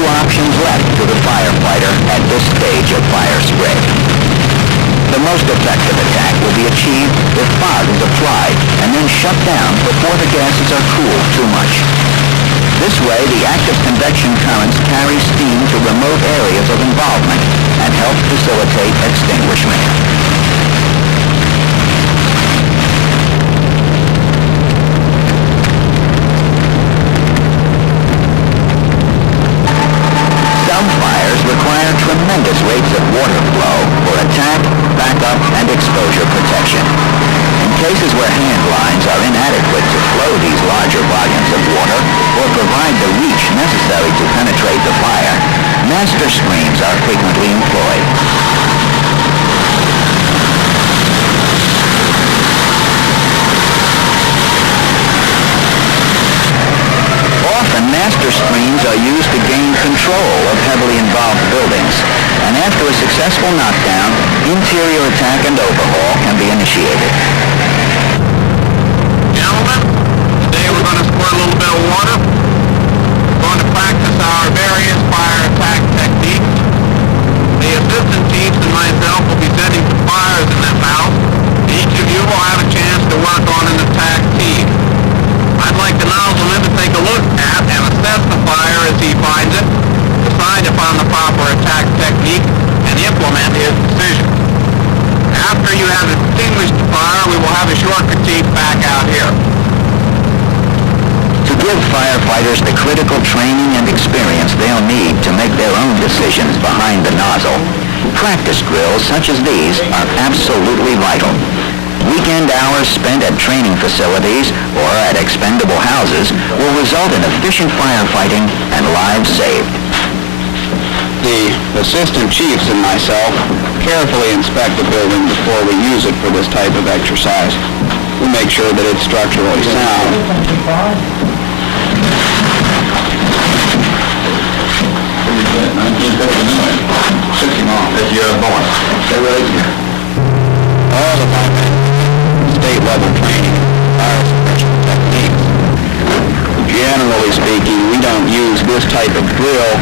few options left to the firefighter at this stage of fire spread. The most effective attack will be achieved if fog is applied and then shut down before the gases are cooled too much. This way, the active convection currents carry steam to remote areas of involvement and help facilitate extinguishment. Some fires require tremendous rates of water flow for attack, backup, and exposure protection. In cases where hand lines are inadequate to flow these larger volumes of water or provide the reach necessary to penetrate the fire, master screens are frequently employed. Often, master screens are used to gain control of heavily involved buildings, and after a successful knockdown, interior attack and overhaul can be initiated. Gentlemen, today we're going to squirt a little bit of water. We're going to practice our various fire attack techniques. The assistant chiefs and myself will be setting some fires in this house. Each of you will have a chance to work on an attack team. I'd like the nozzleman to take a look at and assess the fire as he finds it, decide upon the proper attack technique, and implement his decision. After you have extinguished the fire, we will have a short critique back out here. To give firefighters the critical training and experience they'll need to make their own decisions behind the nozzle, practice drills such as these are absolutely vital. Weekend hours spent at training facilities or at expendable houses will result in efficient firefighting and lives saved. The assistant chiefs and myself carefully inspect the building before we use it for this type of exercise. We make sure that it's structurally sound. 60 miles. That's your born. All of my state-level training in fire suppression techniques. Generally speaking, we don't use this type of drill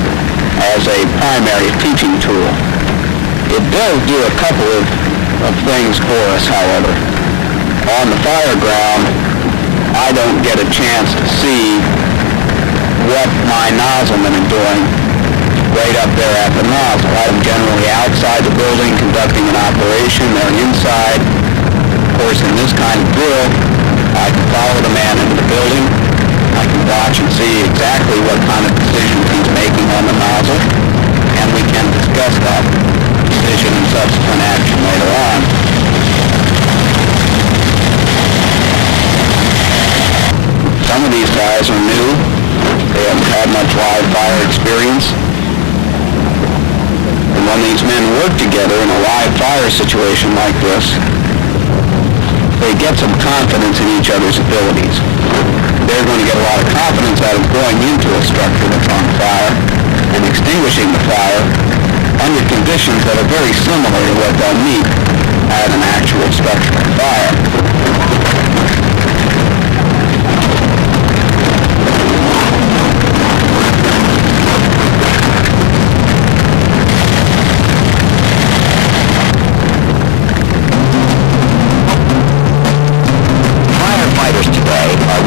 as a primary teaching tool. It does do a couple of things for us, however. On the fire ground, I don't get a chance to see what my nozzlemen are doing right up there at the nozzle. I'm generally outside the building conducting an operation. They're inside. Of course, in this kind of drill, I can follow the man into the building. I can watch and see exactly what kind of decisions he's making on the nozzle, and we can discuss that decision and subsequent action later on. Some of these guys are new. They haven't had much live fire experience. And when these men work together in a live fire situation like this, they get some confidence in each other's abilities. They're going to get a lot of confidence out of going into a structure that's on fire and extinguishing the fire under conditions that are very similar to what they'll meet at an actual structural fire.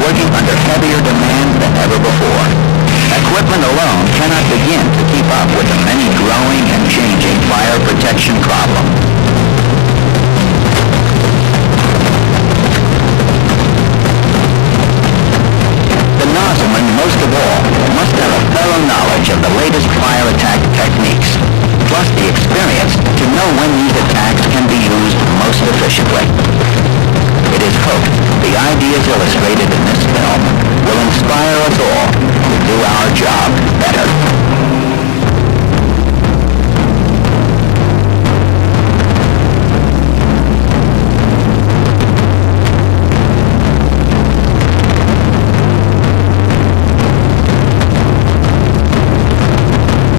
Working under heavier demands than ever before. Equipment alone cannot begin to keep up with the many growing and changing fire protection problems. The nozzleman, most of all, must have a thorough knowledge of the latest fire attack techniques, plus the experience to know when these attacks can be used most efficiently. It is hoped the ideas illustrated in this film will inspire us all to do our job better.